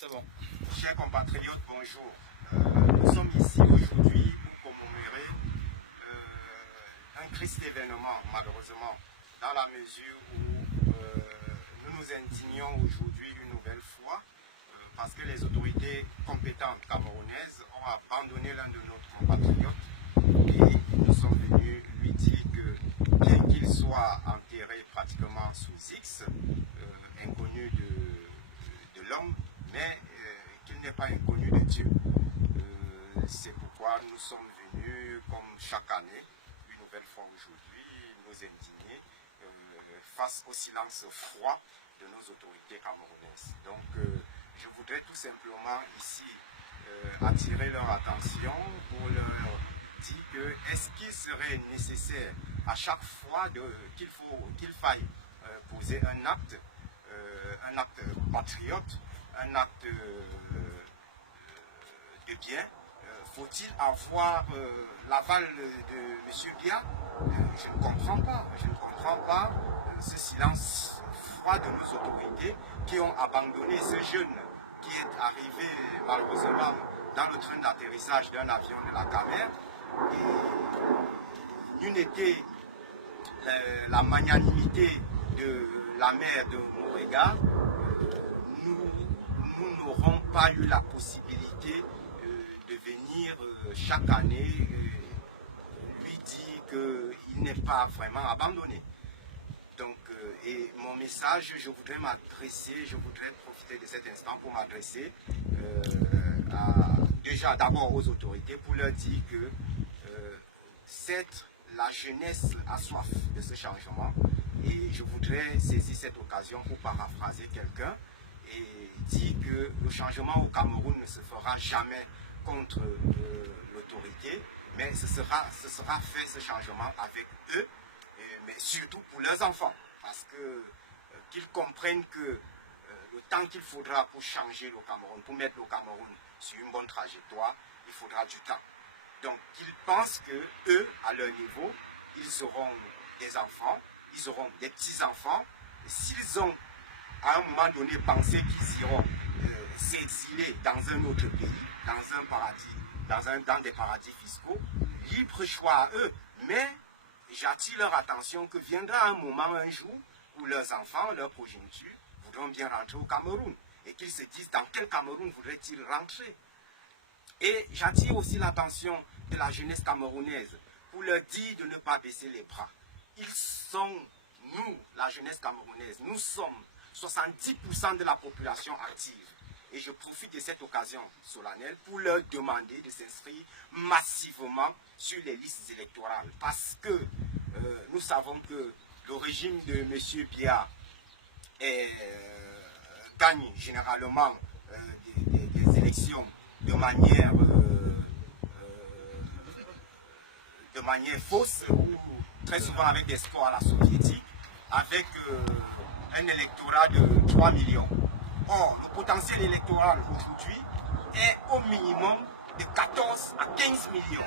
C'est bon. Chers compatriotes, bonjour. Nous sommes ici aujourd'hui pour commémorer un triste événement, malheureusement, dans la mesure où nous nous indignons aujourd'hui une nouvelle fois parce que les autorités compétentes camerounaises ont abandonné l'un de nos compatriotes et nous sommes venus lui dire que bien qu'il soit enterré pratiquement sous X, inconnu de l'homme, mais qu'il n'est pas inconnu de Dieu. C'est pourquoi nous sommes venus, comme chaque année, une nouvelle fois aujourd'hui, nous indigner face au silence froid de nos autorités camerounaises. Donc, je voudrais tout simplement ici attirer leur attention pour leur dire que est-ce qu'il serait nécessaire à chaque fois qu'il faille poser un acte patriote, un acte de bien, faut-il avoir l'aval de M. Biya? Je ne comprends pas ce silence froid de nos autorités qui ont abandonné ce jeune qui est arrivé malheureusement dans le train d'atterrissage d'un avion de la Camer. Et n'eût été la magnanimité de la mère de Morega, nous n'aurons pas eu la possibilité de venir chaque année lui dire qu'il n'est pas vraiment abandonné. Donc, et mon message, je voudrais profiter de cet instant pour m'adresser déjà d'abord aux autorités pour leur dire que la jeunesse a soif de ce changement et je voudrais saisir cette occasion pour paraphraser quelqu'un et dire que le changement au Cameroun ne se fera jamais contre l'autorité, mais ce sera fait ce changement avec eux, mais surtout pour leurs enfants, parce que qu'ils comprennent que le temps qu'il faudra pour changer le Cameroun, pour mettre le Cameroun sur une bonne trajectoire, il faudra du temps. Donc qu'ils pensent que eux, à leur niveau, ils auront des enfants, ils auront des petits-enfants, s'ils ont à un moment donné pensé qu'ils iront s'exiler dans un autre pays, dans un paradis, dans des paradis fiscaux, libre choix à eux. Mais j'attire leur attention que viendra un moment, un jour, où leurs enfants, leurs progénitures, voudront bien rentrer au Cameroun. Et qu'ils se disent dans quel Cameroun voudraient-ils rentrer. Et j'attire aussi l'attention de la jeunesse camerounaise pour leur dire de ne pas baisser les bras. Ils sont, nous, la jeunesse camerounaise, nous sommes 70% de la population active. Et je profite de cette occasion solennelle pour leur demander de s'inscrire massivement sur les listes électorales. Parce que nous savons que le régime de M. Biya gagne généralement des élections de manière fausse ou très souvent avec des scores à la soviétique, avec un électorat de 3 millions. Or, le potentiel électoral aujourd'hui est au minimum de 14 à 15 millions.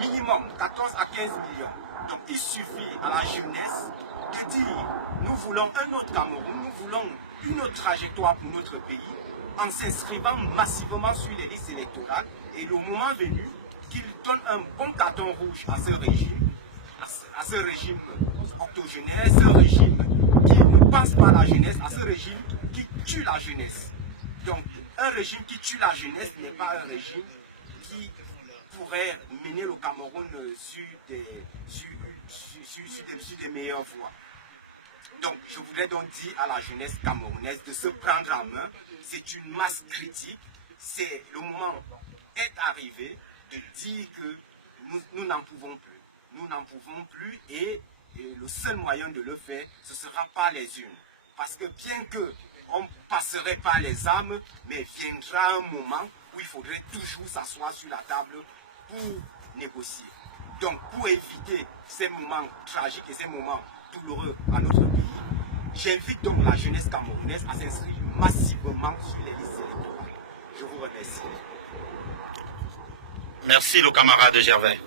Minimum 14 à 15 millions. Donc il suffit à la jeunesse de dire nous voulons un autre Cameroun, nous voulons une autre trajectoire pour notre pays en s'inscrivant massivement sur les listes électorales et le moment venu qu'il donne un bon carton rouge à ce régime octogénaire, ce régime qui ne pense pas à la jeunesse, à ce régime qui tue la jeunesse. Donc un régime qui tue la jeunesse n'est pas un régime qui pourrait mener le Cameroun sur des meilleures voies. Donc je voudrais donc dire à la jeunesse camerounaise de se prendre en main. C'est une masse critique. C'est le moment est arrivé de dire que nous n'en pouvons plus. Nous n'en pouvons plus et le seul moyen de le faire, ce ne sera pas les urnes. Parce que bien qu'on ne passerait pas les armes, mais viendra un moment où il faudrait toujours s'asseoir sur la table pour négocier. Donc pour éviter ces moments tragiques et ces moments douloureux à notre pays, j'invite donc la jeunesse camerounaise à s'inscrire massivement sur les listes électorales. Je vous remercie. Merci le camarade Gervais.